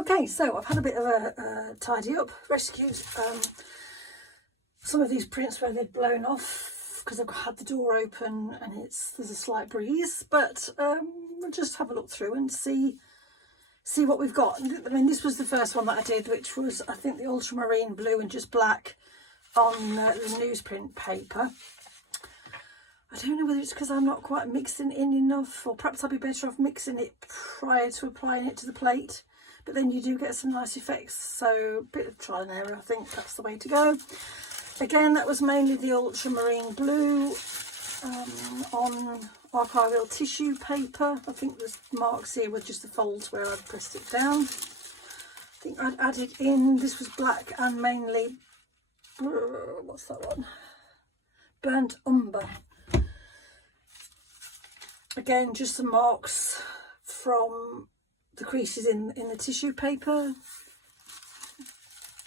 Okay, so I've had a bit of a tidy up, rescued some of these prints where they'd blown off because I've had the door open and there's a slight breeze, but we'll just have a look through and see what we've got. I mean, this was the first one that I did, which was, I think, the ultramarine blue and just black on the newsprint paper. I don't know whether it's because I'm not quite mixing in enough, or perhaps I'd be better off mixing it prior to applying it to the plate, but then you do get some nice effects. So a bit of trial and error, I think that's the way to go. Again, that was mainly the ultramarine blue on archival tissue paper. I think there's marks here with just the folds where I'd pressed it down. I think I'd added in, this was black and mainly, what's that one? Burnt umber. Again, just some marks from the creases in the tissue paper.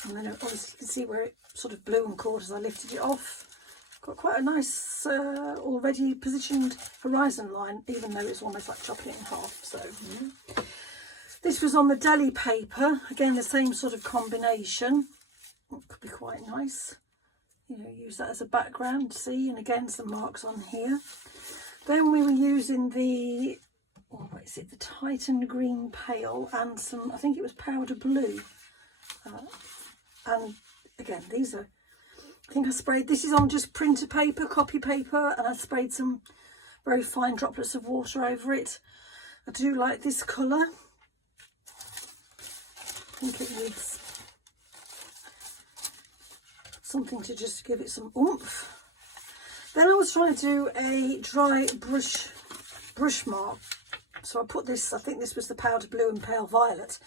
And then obviously you can see where it sort of blew and caught as I lifted it off. Got quite a nice already positioned horizon line, even though it's almost like chopping it in half. So this was on the Deli paper. Again, the same sort of combination. It could be quite nice. You know, use that as a background, see, and again some marks on here. Then we were using the, what is it, the Titan Green Pale and some, I think it was powder blue. And again, these are, I think I sprayed, this is on just printer paper, copy paper, and I sprayed some very fine droplets of water over it. I do like this colour. I think it needs something to just give it some oomph. Then I was trying to do a dry brush mark. So I put this, I think this was the powder blue and pale violet.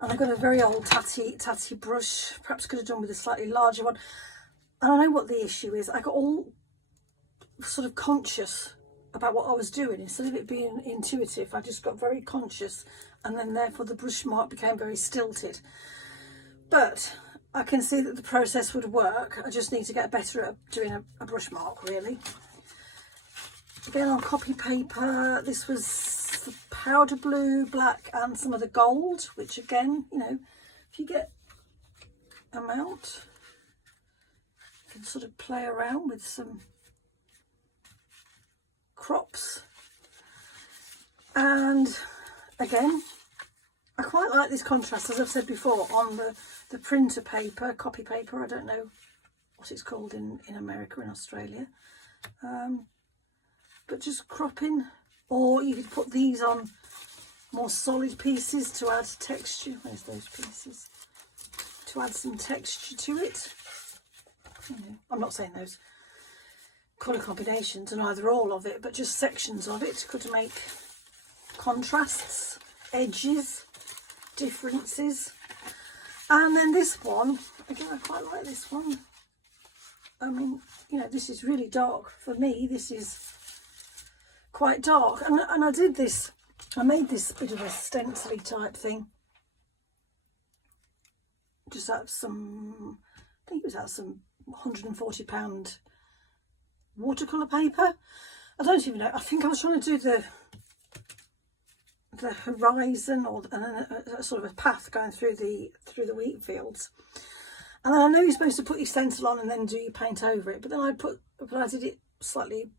And I've got a very old tatty brush, perhaps could have done with a slightly larger one. And I know what the issue is. I got all sort of conscious about what I was doing. Instead of it being intuitive, I just got very conscious, and then therefore the brush mark became very stilted. But I can see that the process would work. I just need to get better at doing a brush mark, really. Again, on copy paper, this was the powder blue, black, and some of the gold, which again, you know, if you get amount, you can sort of play around with some crops. And again, I quite like this contrast, as I've said before, on the printer paper, copy paper. I don't know what it's called in America and Australia. But just cropping, or you could put these on more solid pieces to add texture. Where's those pieces? To add some texture to it. You know, I'm not saying those colour combinations and either all of it, but just sections of it could make contrasts, edges, differences. And then this one, again, I quite like this one. I mean, you know, this is really dark. For me, this is quite dark. And I did this, I made this bit of a stencil-y type thing. Just out of some, I think it was out of some £140 watercolour paper. I don't even know, I think I was trying to do the horizon, or a sort of a path going through the wheat fields. And then I know you're supposed to put your stencil on and then do your paint over it, but then I did it slightly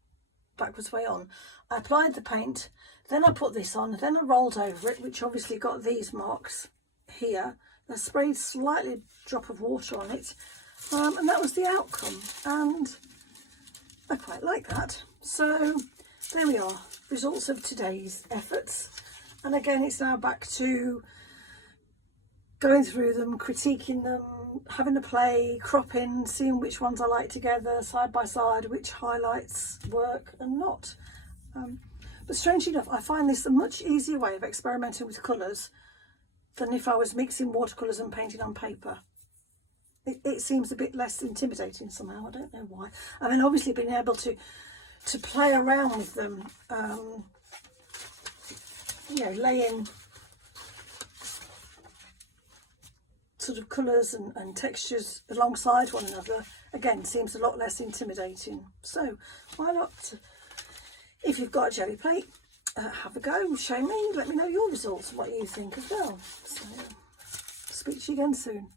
backwards way on. I applied the paint, then I put this on, then I rolled over it, which obviously got these marks here. I sprayed slightly drop of water on it, and that was the outcome, and I quite like that. So there we are, results of today's efforts. And again, it's now back to going through them, critiquing them, having a play, cropping, seeing which ones I like together, side by side, which highlights work and not. But strangely enough, I find this a much easier way of experimenting with colours than if I was mixing watercolours and painting on paper. It seems a bit less intimidating somehow, I don't know why. I mean, obviously being able to play around with them, you know, laying sort of colours and textures alongside one another, again, seems a lot less intimidating. So why not, if you've got a jelly plate, have a go, show me, let me know your results and what you think as well. So speak to you again soon.